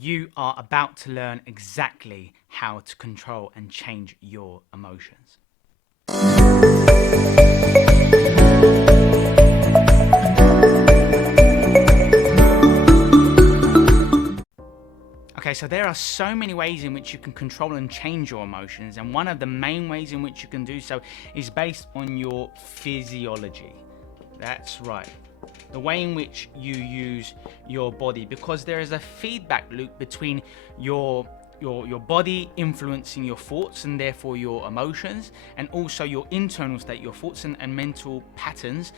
You are about to learn exactly how to control and change your emotions. Okay, so there are so many ways in which you can control and change your emotions, and one of the main ways in which you can do so is based on your physiology. That's right. The way in which you use your body, because there is a feedback loop between your body influencing your thoughts and therefore your emotions, and also your internal state, your thoughts and mental patterns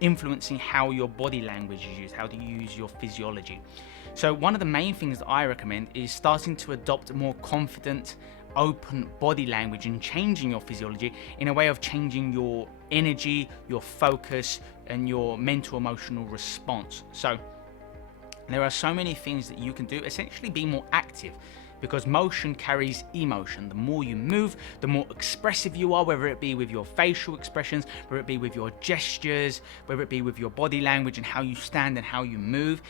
influencing how your body language is used, how do you use your physiology. So one of the main things that I recommend is starting to adopt a more confident, open body language and changing your physiology in a way of changing your energy, your focus, and your mental emotional response. So there are so many things that you can do. Essentially be more active, because motion carries emotion. The more you move, the more expressive you are, whether it be with your facial expressions, whether it be with your gestures, whether it be with your body language and how you stand and how you move,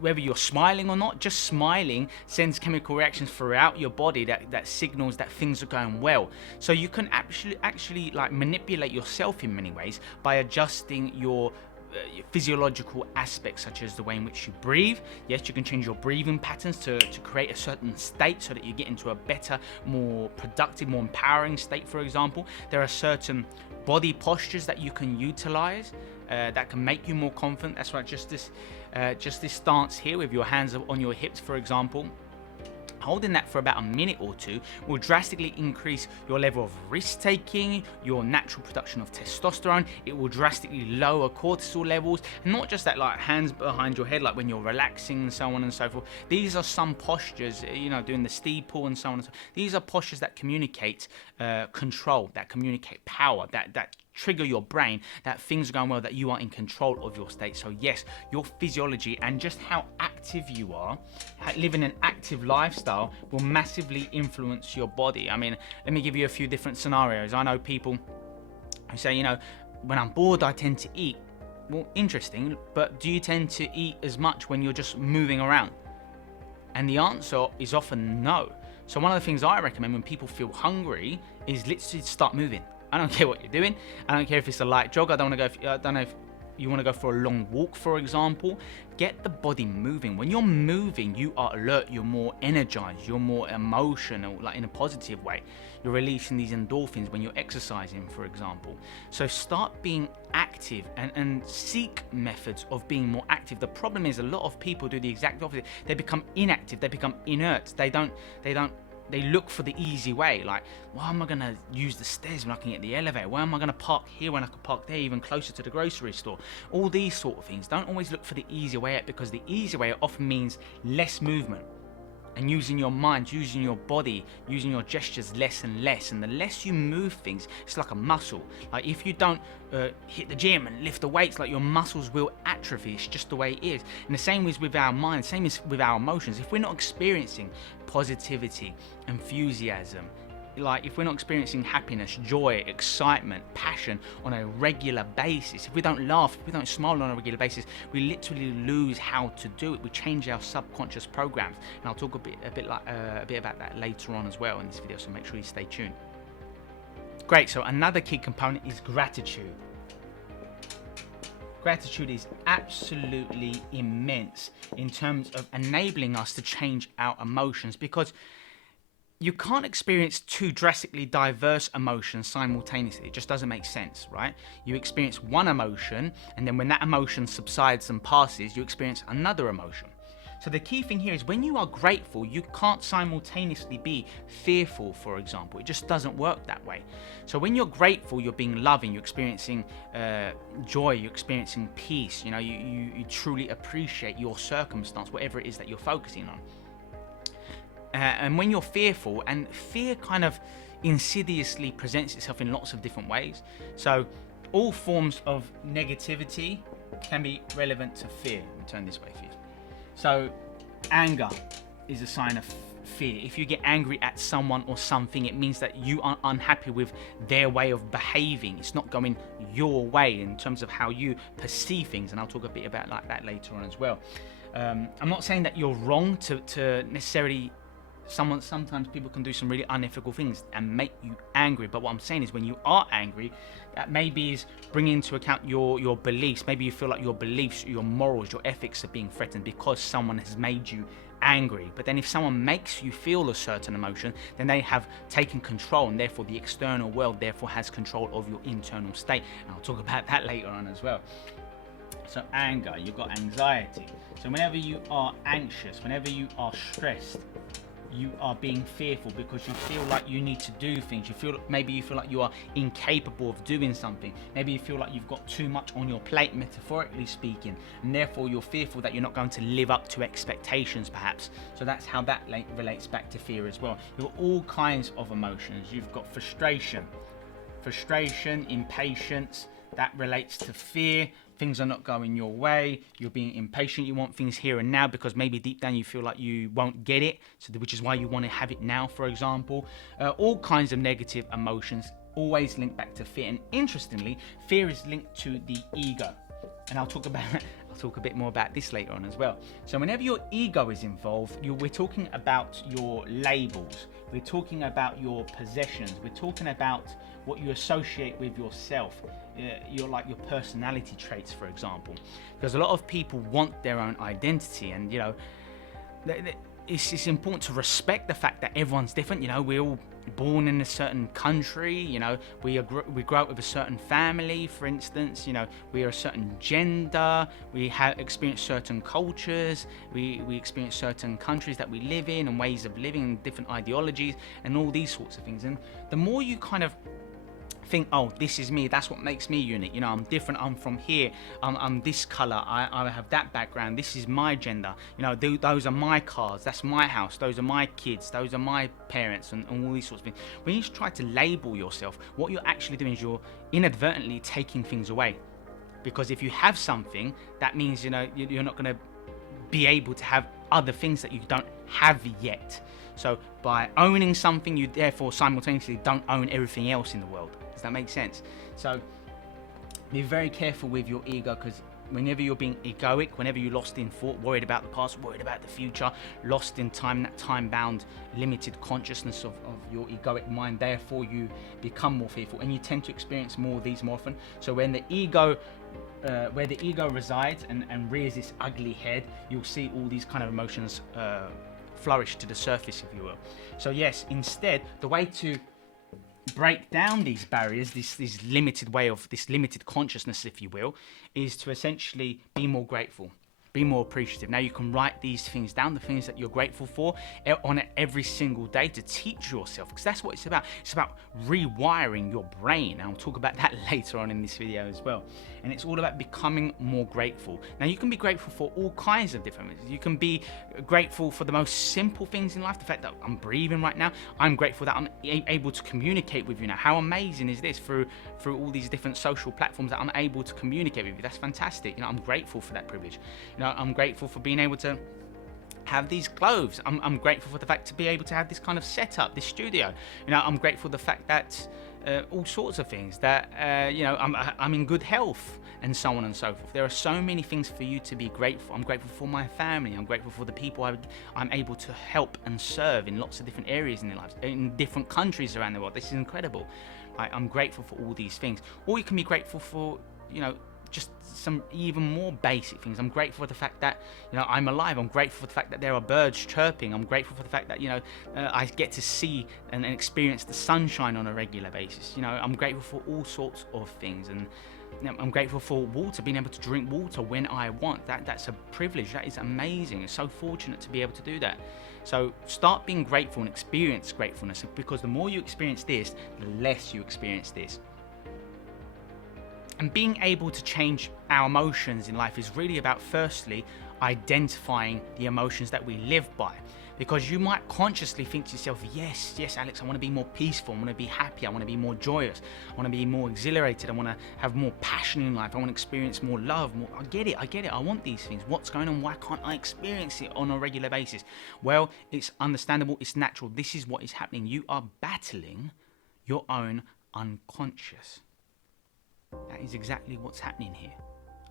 whether you're smiling or not. Just smiling sends chemical reactions throughout your body that signals that things are going well. So you can actually like manipulate yourself in many ways by adjusting your physiological aspects, such as the way in which you breathe. Yes, you can change your breathing patterns to create a certain state so that you get into a better, more productive, more empowering state. For example, there are certain body postures that you can utilize that can make you more confident. That's right, just this stance here with your hands on your hips, for example. Holding that for about a minute or two will drastically increase your level of risk-taking, your natural production of testosterone. It will drastically lower cortisol levels. And not just that, like hands behind your head, like when you're relaxing and so on and so forth. These are some postures, doing the steeple and so on and so forth. These are postures that communicate control, that communicate power, that trigger your brain that things are going well, that you are in control of your state. So yes, your physiology and just how active you are, living an active lifestyle, will massively influence your body. I mean, let me give you a few different scenarios. I know people who say, when I'm bored, I tend to eat. Well, interesting, but do you tend to eat as much when you're just moving around? And the answer is often no. So one of the things I recommend when people feel hungry is literally start moving. I don't care what you're doing. I don't care if it's a light jog. I don't know if you want to go for a long walk, for example. Get the body moving. When you're moving, you are alert, you're more energized, you're more emotional, like in a positive way. You're releasing these endorphins when you're exercising, for example. So start being active and seek methods of being more active. The problem is a lot of people do the exact opposite. They become inactive, they become inert. They look for the easy way, like, why am I going to use the stairs when I can get the elevator? Why am I going to park here when I can park there, even closer to the grocery store? All these sort of things. Don't always look for the easy way out, because the easy way often means less movement. And using your mind, using your body, using your gestures less and less. And the less you move things, it's like a muscle. Like if you don't hit the gym and lift the weights, like your muscles will atrophy. It's just the way it is. And the same is with our mind, same is with our emotions. If we're not experiencing positivity, enthusiasm, like if we're not experiencing happiness, joy, excitement, passion on a regular basis, if we don't laugh, if we don't smile on a regular basis, we literally lose how to do it. We change our subconscious programs, and I'll talk a bit about that later on as well in this video, so make sure you stay tuned. Great, so another key component is gratitude. Gratitude is absolutely immense in terms of enabling us to change our emotions, because you can't experience two drastically diverse emotions simultaneously. It just doesn't make sense, right? You experience one emotion, and then when that emotion subsides and passes, you experience another emotion. So the key thing here is when you are grateful, you can't simultaneously be fearful, for example. It just doesn't work that way. So when you're grateful, you're being loving, you're experiencing joy, you're experiencing peace. You truly appreciate your circumstance, whatever it is that you're focusing on. And when you're fearful, and fear kind of insidiously presents itself in lots of different ways. So all forms of negativity can be relevant to fear. Let me turn this way for you. So anger is a sign of fear. If you get angry at someone or something, it means that you are unhappy with their way of behaving. It's not going your way in terms of how you perceive things, and I'll talk a bit about like that later on as well. I'm not saying that you're wrong to necessarily. Sometimes people can do some really unethical things and make you angry. But what I'm saying is, when you are angry, that maybe is bringing into account your beliefs. Maybe you feel like your beliefs, your morals, your ethics are being threatened because someone has made you angry. But then if someone makes you feel a certain emotion, then they have taken control, and therefore the external world therefore has control of your internal state. And I'll talk about that later on as well. So anger, you've got anxiety. So whenever you are anxious, whenever you are stressed, you are being fearful because you feel like you need to do things. Maybe you feel like you are incapable of doing something. Maybe you feel like you've got too much on your plate, metaphorically speaking, and therefore you're fearful that you're not going to live up to expectations, perhaps. So that's how that relates back to fear as well. You've got all kinds of emotions. You've got frustration, impatience. That relates to fear. Things are not going your way. You're being impatient. You want things here and now because maybe deep down you feel like you won't get it. So which is why you want to have it now, for example. All kinds of negative emotions always link back to fear. And interestingly, fear is linked to the ego. And I'll talk a bit more about this later on as well. So whenever your ego is involved, we're talking about your labels. We're talking about your possessions. We're talking about what you associate with yourself. Your personality traits, for example. Because a lot of people want their own identity, and it's important to respect the fact that everyone's different. We're all born in a certain country. We grow up with a certain family, for instance. We are a certain gender. We have experienced certain cultures. We experience certain countries that we live in, and ways of living, and different ideologies, and all these sorts of things. And the more you kind of think, oh, this is me, that's what makes me unique, I'm different, I'm from here, I'm this color, I have that background, this is my gender, those are my cars, that's my house, those are my kids, those are my parents, and all these sorts of things. When you try to label yourself, what you're actually doing is you're inadvertently taking things away. Because if you have something, that means you're not going to be able to have other things that you don't have yet. So by owning something, you therefore simultaneously don't own everything else in the world. Does that make sense? So be very careful with your ego, because whenever you're being egoic, whenever you're lost in thought, worried about the past, worried about the future, lost in time, that time-bound, limited consciousness of your egoic mind, therefore you become more fearful, and you tend to experience more of these more often. So when the ego where the ego resides and rears its ugly head, you'll see all these kind of emotions flourish to the surface, if you will. So yes, instead, the way to break down these barriers, this limited consciousness, if you will, is to essentially be more grateful, be more appreciative. Now you can write these things down, the things that you're grateful for, on it every single day, to teach yourself, because that's what it's about. It's about rewiring your brain, and I'll talk about that later on in this video as well. And it's all about becoming more grateful. Now you can be grateful for all kinds of different things. You can be grateful for the most simple things in life, the fact that I'm breathing right now. I'm grateful that I'm able to communicate with you now. How amazing is this? Through all these different social platforms, that I'm able to communicate with you. That's fantastic. I'm grateful for that privilege. I'm grateful for being able to have these clothes. I'm grateful for the fact to be able to have this kind of setup, this studio. I'm grateful for the fact that all sorts of things, that I'm in good health, and so on and so forth. There are so many things for you to be grateful. I'm grateful for my family. I'm grateful for the people I'm able to help and serve in lots of different areas in their lives, in different countries around the world. This is incredible. I'm grateful for all these things. Or you can be grateful for, just some even more basic things. I'm grateful for the fact that I'm alive. I'm grateful for the fact that there are birds chirping. I'm grateful for the fact that I get to see and experience the sunshine on a regular basis. I'm grateful for all sorts of things, and I'm grateful for water, being able to drink water when I want. That's a privilege. That is amazing. It's so fortunate to be able to do that. So start being grateful and experience gratefulness, because the more you experience this, the less you experience this. And being able to change our emotions in life is really about, firstly, identifying the emotions that we live by. Because you might consciously think to yourself, yes, Alex, I want to be more peaceful, I want to be happy, I want to be more joyous, I want to be more exhilarated, I want to have more passion in life, I want to experience more love, more. I get it, I want these things. What's going on? Why can't I experience it on a regular basis? Well, it's understandable, it's natural. This is what is happening. You are battling your own unconscious. That is exactly what's happening here.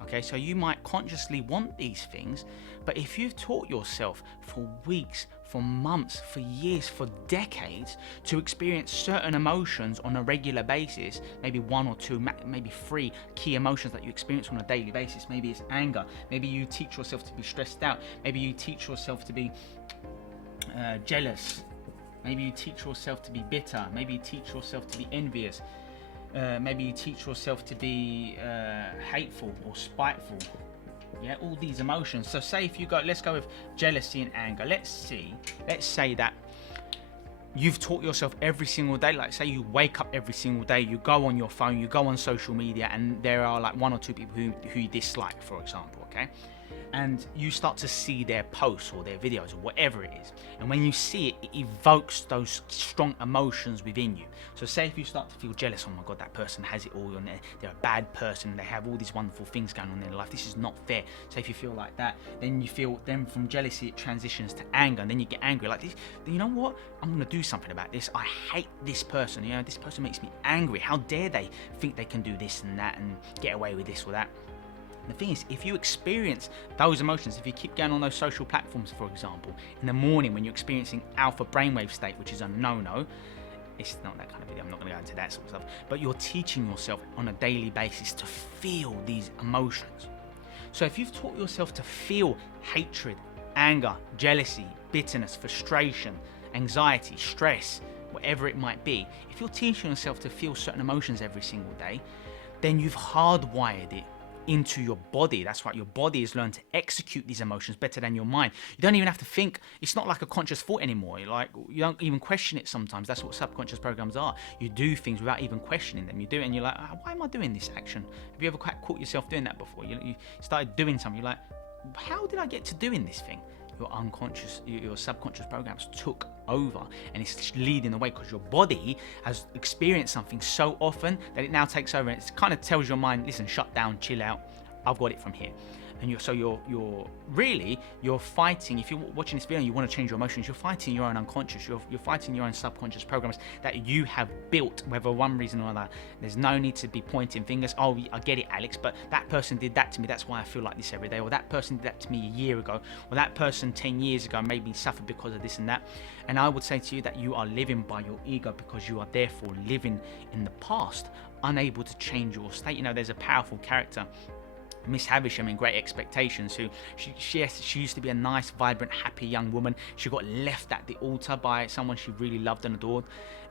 Okay, so you might consciously want these things, but if you've taught yourself for weeks, for months, for years, for decades to experience certain emotions on a regular basis, maybe one or two, maybe three key emotions that you experience on a daily basis. Maybe it's anger, maybe you teach yourself to be stressed out, maybe you teach yourself to be jealous, maybe you teach yourself to be bitter, maybe you teach yourself to be envious. Maybe you teach yourself to be hateful or spiteful. Yeah, all these emotions. So say if you go, let's go with jealousy and anger. Let's say that you've taught yourself every single day, like say you wake up every single day, you go on your phone, you go on social media, and there are like one or two people who you dislike, for example, okay? And you start to see their posts or their videos or whatever it is, and when you see it, it evokes those strong emotions within you. So say if you start to feel jealous, oh my god, that person has it all, and they're a bad person, they have all these wonderful things going on in their life, this is not fair. So if you feel like that, then you feel, then from jealousy it transitions to anger, and then you get angry like this. You know what, I'm gonna do something about this. I hate this person, you know, this person makes me angry. How dare they think they can do this and that and get away with this or that. The thing is, if you experience those emotions, if you keep going on those social platforms, for example, in the morning when you're experiencing alpha brainwave state, which is a no-no, it's not that kind of video, I'm not going to go into that sort of stuff, but you're teaching yourself on a daily basis to feel these emotions. So if you've taught yourself to feel hatred, anger, jealousy, bitterness, frustration, anxiety, stress, whatever it might be, if you're teaching yourself to feel certain emotions every single day, then you've hardwired it into your body. That's right, your body has learned to execute these emotions better than your mind. You don't even have to think. It's not like a conscious thought anymore. Like, you don't even question it sometimes. That's what subconscious programs are. You do things without even questioning them. You do it and you're like, oh, why am I doing this action? Have you ever caught yourself doing that before? You started doing something, you're like, how did I get to doing this thing? Your unconscious, your subconscious programs took over, and it's leading the way because your body has experienced something so often that it now takes over, and it kind of tells your mind, listen, shut down, chill out, I've got it from here. And you're fighting. If you're watching this video and you want to change your emotions, you're fighting your own unconscious, you're fighting your own subconscious programs that you have built, whether one reason or another. There's no need to be pointing fingers. Oh, I get it, Alex, but that person did that to me, that's why I feel like this every day. Or that person did that to me a year ago, or that person 10 years ago made me suffer because of this and that. And I would say to you that you are living by your ego because you are therefore living in the past, unable to change your state. You know, there's a powerful character, Miss Havisham in Great Expectations, who she used to be a nice, vibrant, happy young woman. She got left at the altar by someone she really loved and adored,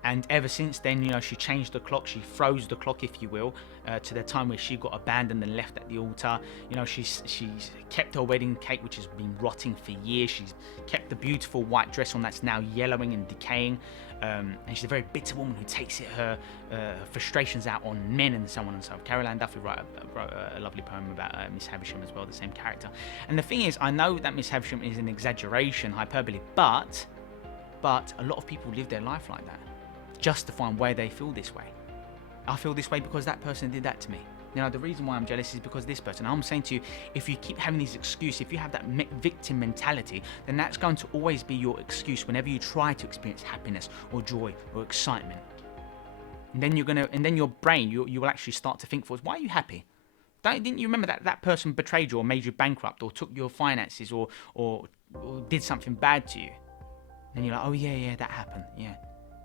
and ever since then, you know, she changed the clock. She froze the clock, if you will, to the time where she got abandoned and left at the altar. You know, she's kept her wedding cake, which has been rotting for years. She's kept the beautiful white dress on that's now yellowing and decaying. And she's a very bitter woman who takes her frustrations out on men and so on and so forth. Caroline Duffy wrote a lovely poem about Miss Havisham as well, the same character. And the thing is, I know that Miss Havisham is an exaggeration, hyperbole, but a lot of people live their life like that, justifying why they feel this way. I feel this way because that person did that to me. You know, the reason why I'm jealous is because this person. I'm saying to you, if you keep having these excuses, if you have that victim mentality, then that's going to always be your excuse whenever you try to experience happiness or joy or excitement. And then your brain, you will actually start to think for, why are you happy? Didn't you remember that person betrayed you or made you bankrupt or took your finances or did something bad to you? Then you're like, oh yeah, that happened, yeah.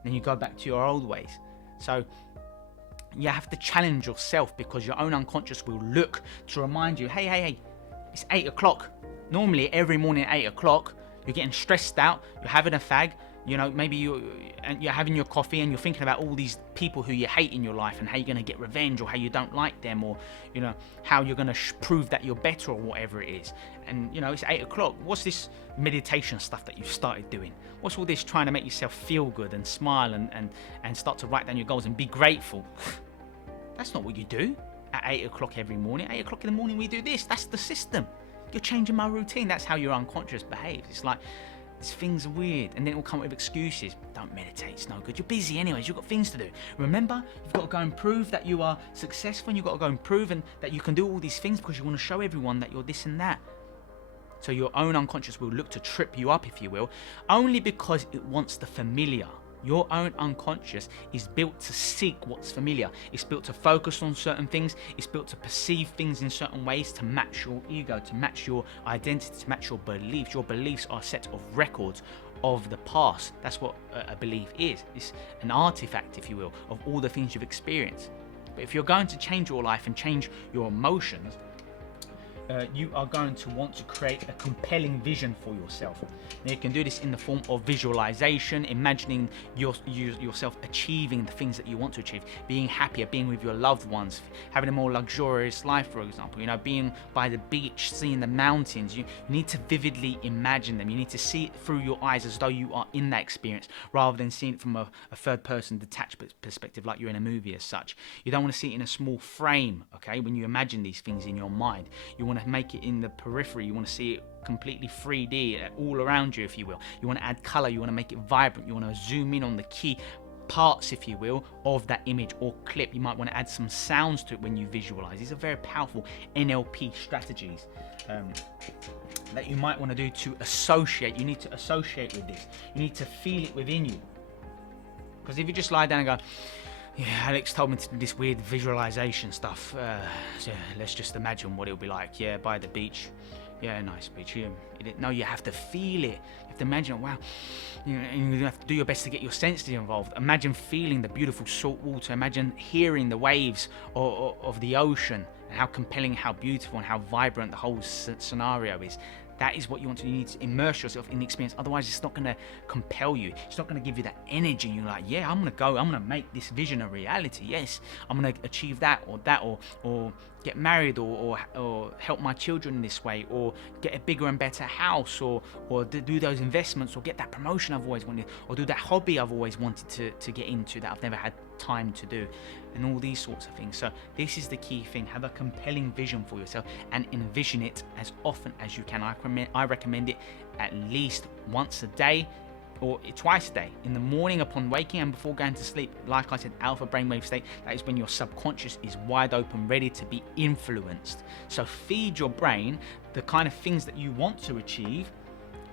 Then you go back to your old ways. So you have to challenge yourself, because your own unconscious will look to remind you, hey, it's 8 o'clock. Normally every morning at 8 o'clock, you're getting stressed out, you're having a fag, you know, maybe you're having your coffee and you're thinking about all these people who you hate in your life and how you're going to get revenge or how you don't like them, or, you know, how you're going to prove that you're better or whatever it is. And, you know, it's 8 o'clock. What's this meditation stuff that you've started doing? What's all this trying to make yourself feel good and smile and start to write down your goals and be grateful? That's not what you do at 8 o'clock every morning. 8 o'clock in the morning we do this. That's the system. You're changing my routine. That's how your unconscious behaves. It's like, this thing's weird, and then it will come up with excuses. Don't meditate, it's no good. You're busy anyways, you've got things to do. Remember, you've got to go and prove that you are successful, and you've got to go and prove that you can do all these things because you want to show everyone that you're this and that. So your own unconscious will look to trip you up, if you will, only because it wants the familiar. Your own unconscious is built to seek what's familiar. It's built to focus on certain things. It's built to perceive things in certain ways to match your ego, to match your identity, to match your beliefs. Your beliefs are a set of records of the past. That's what a belief is. It's an artifact, if you will, of all the things you've experienced. But if you're going to change your life and change your emotions, you are going to want to create a compelling vision for yourself. Now, you can do this in the form of visualization, imagining yourself achieving the things that you want to achieve, being happier, being with your loved ones, having a more luxurious life, for example, being by the beach, seeing the mountains. You need to vividly imagine them. You need to see it through your eyes as though you are in that experience, rather than seeing it from a third person detached perspective like you're in a movie as such. You don't want to see it in a small frame, okay? When you imagine these things in your mind, you want to make it in the periphery. You want to see it completely 3D all around you, if you will. You want to add color. You want to make it vibrant. You want to zoom in on the key parts, if you will, of that image or clip. You might want to add some sounds to it when you visualize. These are very powerful NLP strategies that you might want to do to associate. You need to associate with this. You need to feel it within you. Because if you just lie down and go, yeah, Alex told me to do this weird visualization stuff. So let's just imagine what it'll be like. Yeah, by the beach. Yeah, nice beach. No, you have to feel it. You have to imagine, wow. And you have to do your best to get your senses involved. Imagine feeling the beautiful salt water. Imagine hearing the waves of the ocean, and how compelling, how beautiful, and how vibrant the whole scenario is. That is what you want to do. You need to immerse yourself in the experience. Otherwise, it's not going to compel you. It's not going to give you that energy. You're like, yeah, I'm going to go. I'm going to make this vision a reality. Yes, I'm going to achieve that, or get married, or help my children in this way, or get a bigger and better house, or do those investments, or get that promotion I've always wanted, or do that hobby I've always wanted to get into that I've never had time to do, and all these sorts of things. So this is the key thing. Have a compelling vision for yourself and envision it as often as you can. I recommend it at least once a day or twice a day, in the morning upon waking and before going to sleep. Like I said, alpha brainwave state, that is when your subconscious is wide open, ready to be influenced. So feed your brain the kind of things that you want to achieve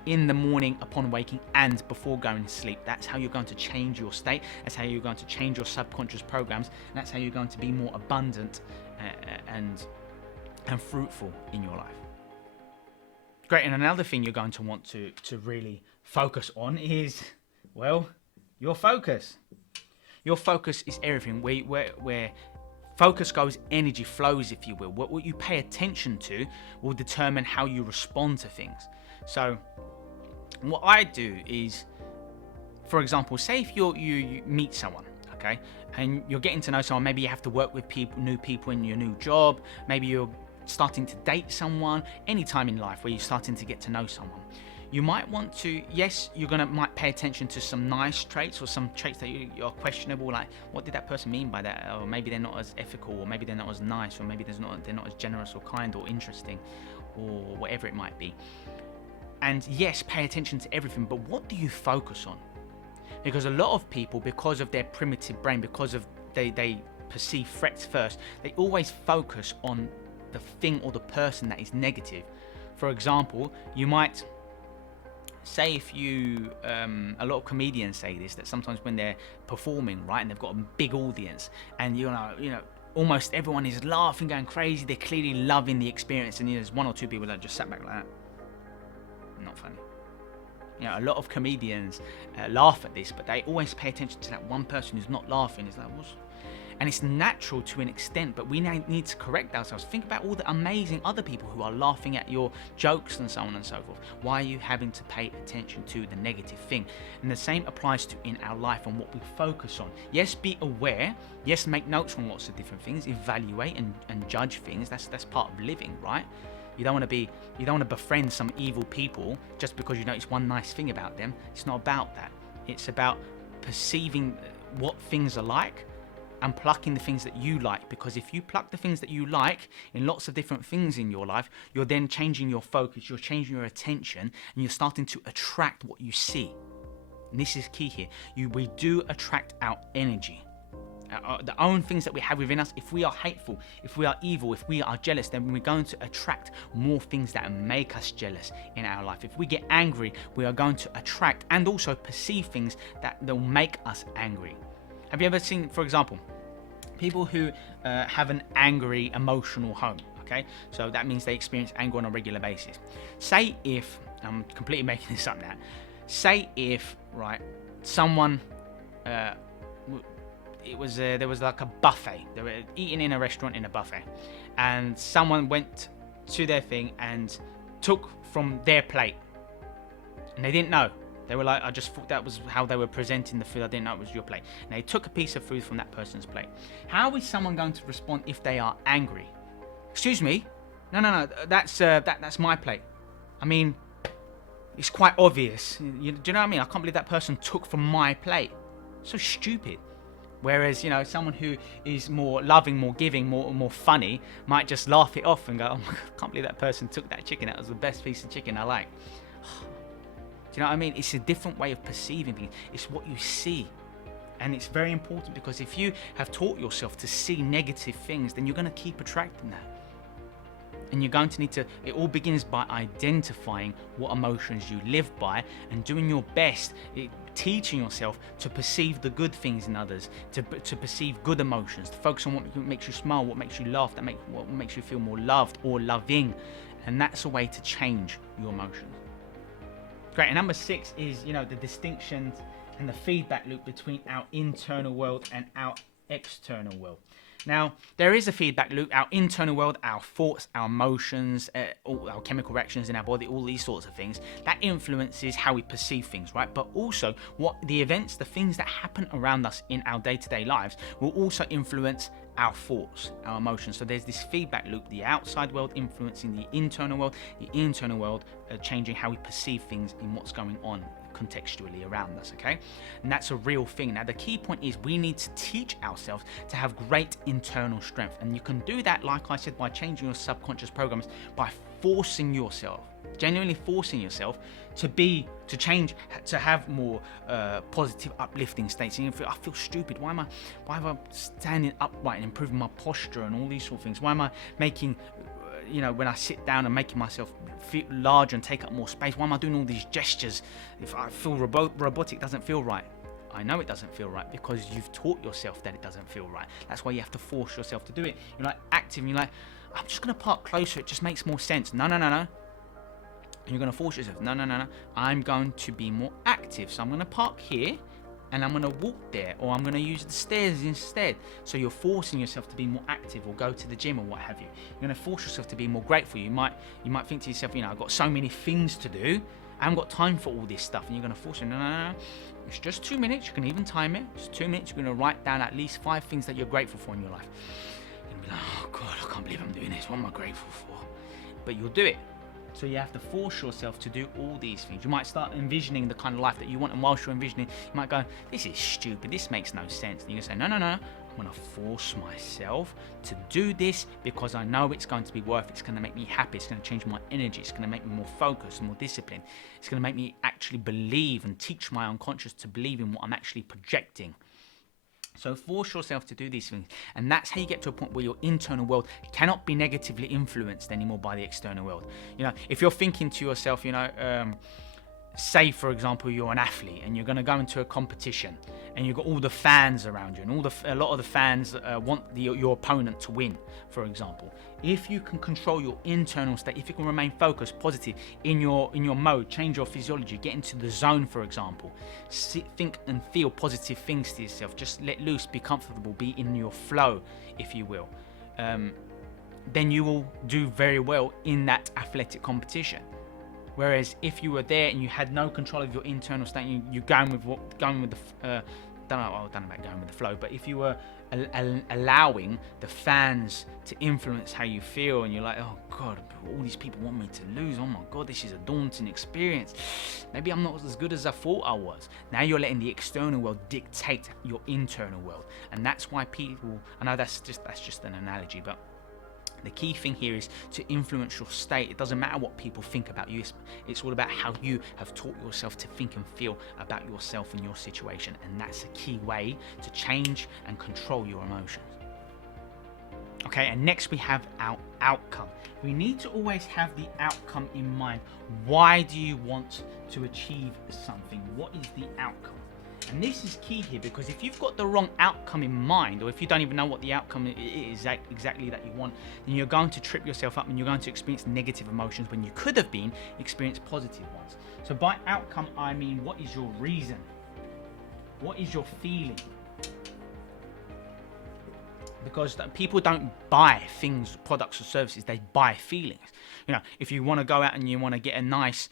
in the morning upon waking and before going to sleep. That's how you're going to change your state. That's how you're going to change your subconscious programs. And that's how you're going to be more abundant and fruitful in your life. Great. And another thing you're going to want to really focus on is, well, your focus. Your focus is everything. Where focus goes, energy flows, if you will. What you pay attention to will determine how you respond to things. So what I do is, for example, say if you meet someone, okay, and you're getting to know someone. Maybe you have to work with new people in your new job. Maybe you're starting to date someone. Any time in life where you're starting to get to know someone, you might want to, yes, might pay attention to some nice traits, or some traits that you're questionable, like what did that person mean by that, or maybe they're not as ethical, or maybe they're not as nice, or maybe they're not as generous or kind or interesting, or whatever it might be. And yes, pay attention to everything, but what do you focus on? Because a lot of people, because of their primitive brain, because of they perceive threats first, they always focus on the thing or the person that is negative. For example, you might say, if you a lot of comedians say this, that sometimes when they're performing, right, and they've got a big audience, and you know almost everyone is laughing, going crazy, they're clearly loving the experience, and there's one or two people that just sat back like that. Not funny. A lot of comedians laugh at this, but they always pay attention to that one person who's not laughing. It's like, what's... And it's natural to an extent, but we need to correct ourselves. Think about all the amazing other people who are laughing at your jokes and so on and so forth. Why are you having to pay attention to the negative thing? And the same applies to in our life and what we focus on. Yes, be aware. Yes, make notes on lots of different things. Evaluate and judge things. That's part of living, right? You don't want to befriend some evil people just because you notice one nice thing about them. It's not about that. It's about perceiving what things are like and plucking the things that you like. Because if you pluck the things that you like in lots of different things in your life, you're then changing your focus, you're changing your attention, and you're starting to attract what you see. And this is key here. We do attract our energy. the own things that we have within us. If we are hateful, if we are evil, if we are jealous, then we're going to attract more things that make us jealous in our life. If we get angry, we are going to attract and also perceive things that will make us angry. Have you ever seen, for example, people who have an angry emotional home? Okay, so that means they experience anger on a regular basis. Say if, I'm completely making this up now, say if, right, someone, there was like a buffet, they were eating in a restaurant in a buffet, and someone went to their thing and took from their plate, and they didn't know. They were like, I just thought that was how they were presenting the food. I didn't know it was your plate. And they took a piece of food from that person's plate. How is someone going to respond if they are angry? Excuse me? No. That's my plate. I mean, it's quite obvious. Do you know what I mean? I can't believe that person took from my plate. So stupid. Whereas, you know, someone who is more loving, more giving, more funny might just laugh it off and go, oh my God, I can't believe that person took that chicken. That was the best piece of chicken I like. Do you know what I mean? It's a different way of perceiving things. It's what you see. And it's very important, because if you have taught yourself to see negative things, then you're going to keep attracting that. And you're going to need to, it all begins by identifying what emotions you live by and doing your best, teaching yourself to perceive the good things in others, to perceive good emotions, to focus on what makes you smile, what makes you laugh, what makes you feel more loved or loving. And that's a way to change your emotions. Great. And number 6 is, you know, the distinctions and the feedback loop between our internal world and our external world. Now, there is a feedback loop, our internal world, our thoughts, our emotions, all our chemical reactions in our body, all these sorts of things, that influences how we perceive things, right? But also what the events, the things that happen around us in our day-to-day lives will also influence our thoughts, our emotions. So there's this feedback loop, the outside world influencing the internal world changing how we perceive things in what's going on contextually around us, okay? And that's a real thing. Now, the key point is we need to teach ourselves to have great internal strength. And you can do that, like I said, by changing your subconscious programs, by forcing yourself, genuinely forcing yourself to change, to have more positive, uplifting states. And I feel stupid. Why am I standing upright and improving my posture and all these sort of things? Why am I making, you know, when I sit down and making myself feel larger and take up more space? Why am I doing all these gestures? If I feel robotic, doesn't feel right. I know it doesn't feel right because you've taught yourself that it doesn't feel right. That's why you have to force yourself to do it. You're like active and you're like, I'm just going to park closer. It just makes more sense. No. You're going to force yourself. No. I'm going to be more active. So I'm going to park here and I'm going to walk there, or I'm going to use the stairs instead. So you're forcing yourself to be more active, or go to the gym, or what have you. You're going to force yourself to be more grateful. You might think to yourself, you know, I've got so many things to do. I haven't got time for all this stuff. And you're going to force yourself. No. It's just 2 minutes. You can even time it. It's 2 minutes. You're going to write down at least 5 things that you're grateful for in your life. You're going to be like, oh God, I can't believe I'm doing this. What am I grateful for? But you'll do it. So you have to force yourself to do all these things. You might start envisioning the kind of life that you want, and whilst you're envisioning, you might go, this is stupid, this makes no sense. And you can say, no, I'm going to force myself to do this because I know it's going to be worth it. It's going to make me happy. It's going to change my energy. It's going to make me more focused and more disciplined. It's going to make me actually believe and teach my unconscious to believe in what I'm actually projecting. So force yourself to do these things, and that's how you get to a point where your internal world cannot be negatively influenced anymore by the external world. You know, if you're thinking to yourself, you know, say for example you're an athlete and you're going to go into a competition and you've got all the fans around you, and a lot of the fans want your opponent to win, for example. If you can control your internal state, if you can remain focused, positive in your mode, change your physiology, get into the zone, for example, think and feel positive things to yourself, just let loose, be comfortable, be in your flow, if you will, then you will do very well in that athletic competition. Whereas if you were there and you had no control of your internal state, you're going with the don't know about going with the flow, but if you were allowing the fans to influence how you feel, and you're like, oh God, all these people want me to lose, oh my God, this is a daunting experience, maybe I'm not as good as I thought I was. Now you're letting the external world dictate your internal world, and that's why people, I know that's just an analogy, but The key thing here is to influence your state. It doesn't matter what people think about you. It's all about how you have taught yourself to think and feel about yourself and your situation. And that's a key way to change and control your emotions. Okay, and next we have our outcome. We need to always have the outcome in mind. Why do you want to achieve something? What is the outcome? And this is key here, because if you've got the wrong outcome in mind, or if you don't even know what the outcome is exactly that you want, then you're going to trip yourself up and you're going to experience negative emotions when you could have been experienced positive ones. So by outcome, I mean, what is your reason? What is your feeling? Because people don't buy things, products or services, they buy feelings. You know, if you want to go out and you want to get a nice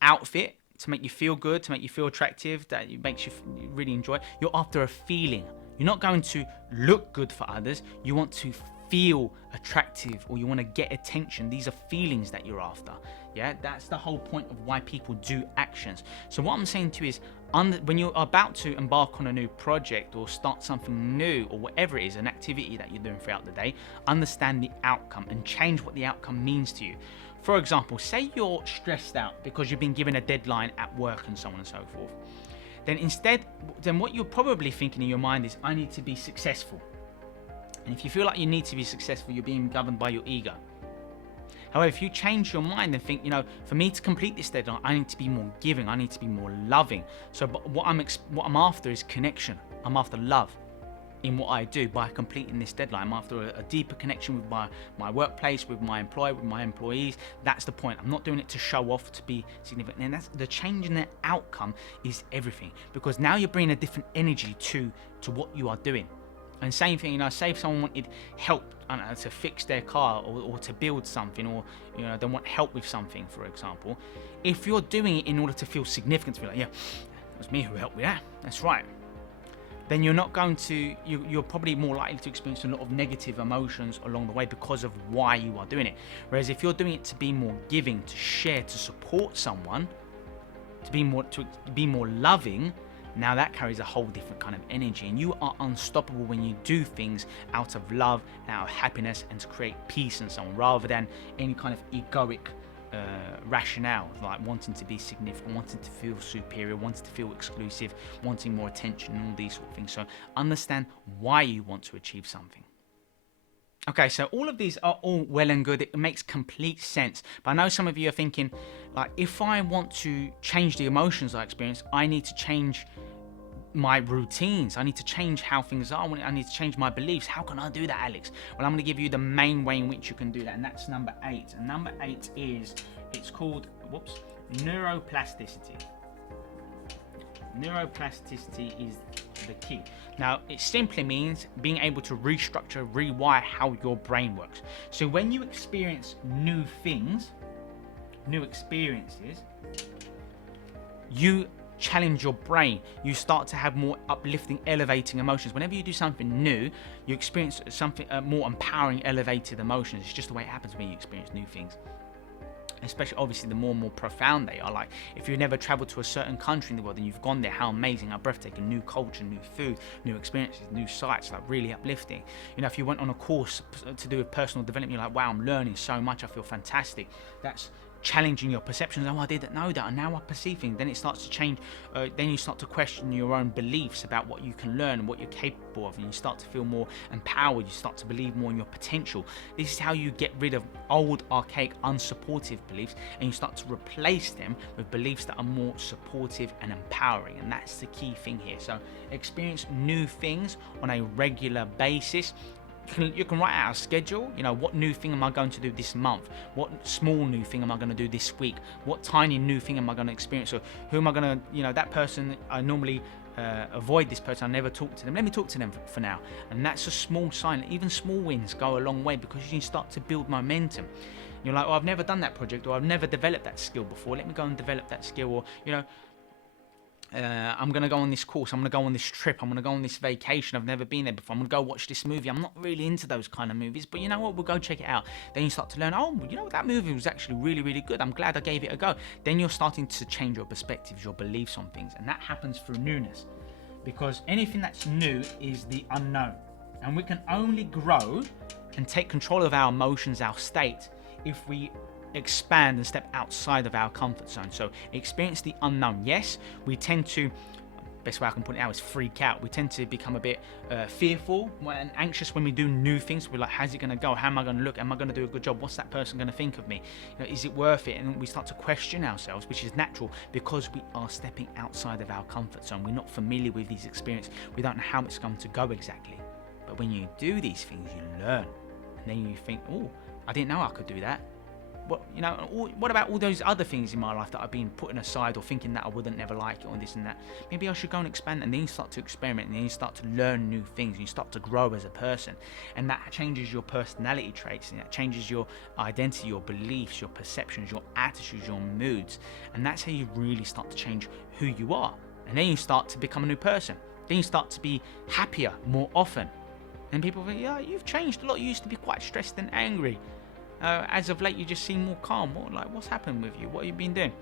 outfit to make you feel good, to make you feel attractive, that it makes you really enjoy, you're after a feeling. You're not going to look good for others. You want to feel attractive, or you want to get attention. These are feelings that you're after. Yeah, that's the whole point of why people do actions. So what I'm saying to you is, when you're about to embark on a new project or start something new, or whatever it is, an activity that you're doing throughout the day, understand the outcome and change what the outcome means to you. For example, say you're stressed out because you've been given a deadline at work and so on and so forth. Then what you're probably thinking in your mind is, I need to be successful. And if you feel like you need to be successful, you're being governed by your ego. However, if you change your mind and think, you know, for me to complete this deadline, I need to be more giving, I need to be more loving. So what I'm after is connection. I'm after love in what I do by completing this deadline. I'm after a deeper connection with my workplace, with my employer, with my employees. That's the point. I'm not doing it to show off, to be significant. And that's the change in the outcome is everything, because now you're bringing a different energy to what you are doing. And same thing, you know, say if someone wanted help, I don't know, to fix their car or to build something, or, you know, they want help with something, for example. If you're doing it in order to feel significant, to be like, yeah, it was me who helped with that, that's right, then you're not going to, you're probably more likely to experience a lot of negative emotions along the way because of why you are doing it. Whereas if you're doing it to be more giving, to share, to support someone, to be more loving, now that carries a whole different kind of energy, and you are unstoppable when you do things out of love, out of happiness, and to create peace and so on, rather than any kind of egoic rationale, like wanting to be significant, wanting to feel superior, wanting to feel exclusive, wanting more attention, and all these sort of things. So understand why you want to achieve something. Okay, so all of these are all well and good. It makes complete sense. But I know some of you are thinking, like, if I want to change the emotions I experience, I need to change my routines. I need to change how things are. I need to change my beliefs. How can I do that, Alex? Well, I'm going to give you the main way in which you can do that, and that's number 8. And number 8 is, it's called, neuroplasticity. Neuroplasticity is the key. Now, it simply means being able to restructure, rewire how your brain works. So when you experience new things, new experiences, you challenge your brain. You start to have more uplifting, elevating emotions. Whenever you do something new, you experience something more empowering, elevated emotions. It's just the way it happens when you experience new things. Especially, obviously, the more and more profound they are. Like, if you've never traveled to a certain country in the world and you've gone there, how amazing, how breathtaking, new culture, new food, new experiences, new sights, like really uplifting. You know, if you went on a course to do with personal development, you're like, wow, I'm learning so much, I feel fantastic. That's challenging your perceptions. Oh, I didn't know that, and now I perceive things. Then it starts to change. Then you start to question your own beliefs about what you can learn and what you're capable of, and you start to feel more empowered. You start to believe more in your potential. This is how you get rid of old, archaic, unsupportive beliefs, and you start to replace them with beliefs that are more supportive and empowering. And that's the key thing here. So experience new things on a regular basis. You can write out a schedule. You know, what new thing am I going to do this month? What small new thing am I going to do this week? What tiny new thing am I going to experience? Or who am I going to, you know, that person, I normally avoid this person, I never talk to them. Let me talk to them for now. And that's a small sign. Even small wins go a long way, because you start to build momentum. You're like, oh, I've never done that project, or I've never developed that skill before. Let me go and develop that skill. Or, you know, I'm going to go on this course, I'm going to go on this trip, I'm going to go on this vacation, I've never been there before, I'm going to go watch this movie. I'm not really into those kind of movies, but you know what, we'll go check it out. Then you start to learn, oh, you know, that movie was actually really, really good, I'm glad I gave it a go. Then you're starting to change your perspectives, your beliefs on things, and that happens through newness, because anything that's new is the unknown, And we can only grow and take control of our emotions, our state, if we expand and step outside of our comfort zone. So experience the unknown. Yes, we tend to, best way I can put it out is freak out. We tend to become a bit fearful and anxious when we do new things. We're like, how's it going to go? How am I going to look? Am I going to do a good job? What's that person going to think of me? Is it worth it? And we start to question ourselves, which is natural because we are stepping outside of our comfort zone. We're not familiar with these experiences. We don't know how it's going to go exactly. But when you do these things, you learn. And then you think, oh, I didn't know I could do that. What about all those other things in my life that I've been putting aside or thinking that I wouldn't never like it or this and that? Maybe I should go and expand. And then you start to experiment, and then you start to learn new things, and you start to grow as a person. And that changes your personality traits, and that changes your identity, your beliefs, your perceptions, your attitudes, your moods. And that's how you really start to change who you are. And then you start to become a new person. Then you start to be happier more often. And people think, yeah, you've changed a lot. You used to be quite stressed and angry. As of late, you just seem more calm. What's happened with you? What have you been doing?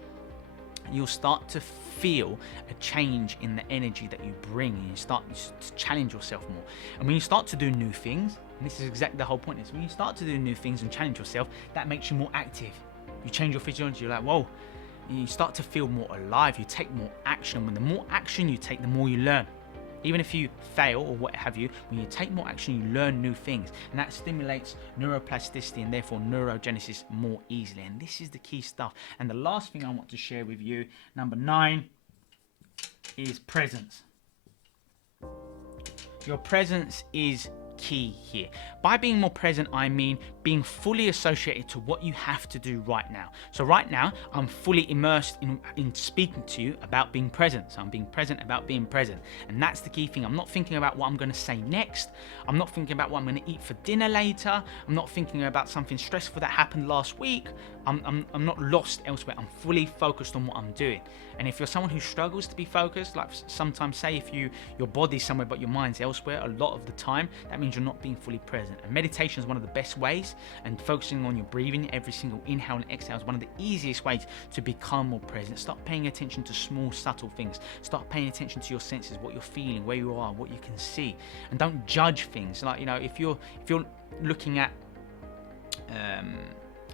You'll start to feel a change in the energy that you bring, and you start to challenge yourself more. And when you start to do new things, and this is exactly the whole point, is when you start to do new things and challenge yourself, that makes you more active. You change your physiology. You're like, whoa. You start to feel more alive. You take more action. And when the more action you take, the more you learn. Even if you fail or what have you, when you take more action, you learn new things. And that stimulates neuroplasticity and therefore neurogenesis more easily. And this is the key stuff. And the last thing I want to share with you, number 9, is presence. Your presence is key here. By being more present, I mean being fully associated to what you have to do right now. So right now, I'm fully immersed in speaking to you about being present. So I'm being present about being present. And that's the key thing. I'm not thinking about what I'm going to say next. I'm not thinking about what I'm going to eat for dinner later. I'm not thinking about something stressful that happened last week. I'm not lost elsewhere. I'm fully focused on what I'm doing. And if you're someone who struggles to be focused, like sometimes say if your body's somewhere but your mind's elsewhere a lot of the time, that means you're not being fully present. And meditation is one of the best ways, and focusing on your breathing, every single inhale and exhale, is one of the easiest ways to become more present. Start paying attention to small, subtle things. Start paying attention to your senses, what you're feeling, where you are, what you can see. And don't judge things. Like, if you're looking at, I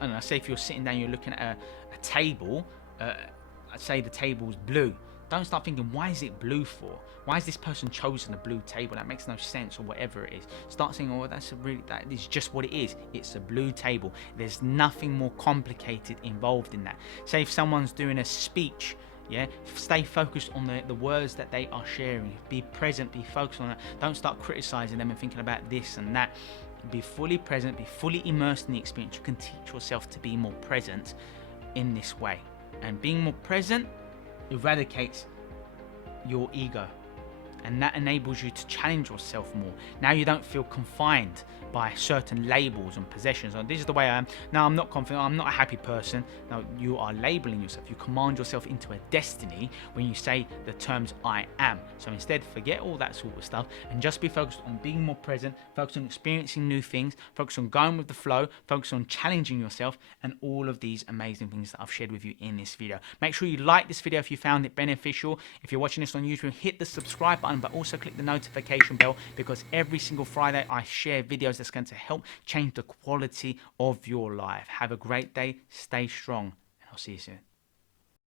don't know, say if you're sitting down, you're looking at a table, I'd say the table's blue. Don't start thinking, why is it blue for? Why has this person chosen a blue table? That makes no sense, or whatever it is. Start saying, oh, that is just what it is. It's a blue table. There's nothing more complicated involved in that. Say if someone's doing a speech, stay focused on the words that they are sharing. Be present, be focused on that. Don't start criticizing them and thinking about this and that. Be fully present, be fully immersed in the experience. You can teach yourself to be more present in this way. And being more present eradicates your ego, and that enables you to challenge yourself more. Now you don't feel confined by certain labels and possessions. Oh, this is the way I am. No, I'm not confident. I'm not a happy person. No, you are labeling yourself. You command yourself into a destiny when you say the terms I am. So instead, forget all that sort of stuff and just be focused on being more present, focus on experiencing new things, focus on going with the flow, focus on challenging yourself, and all of these amazing things that I've shared with you in this video. Make sure you like this video if you found it beneficial. If you're watching this on YouTube, hit the subscribe button, but also click the notification bell, because every single Friday I share videos that's going to help change the quality of your life. Have a great day, stay strong, and I'll see you soon.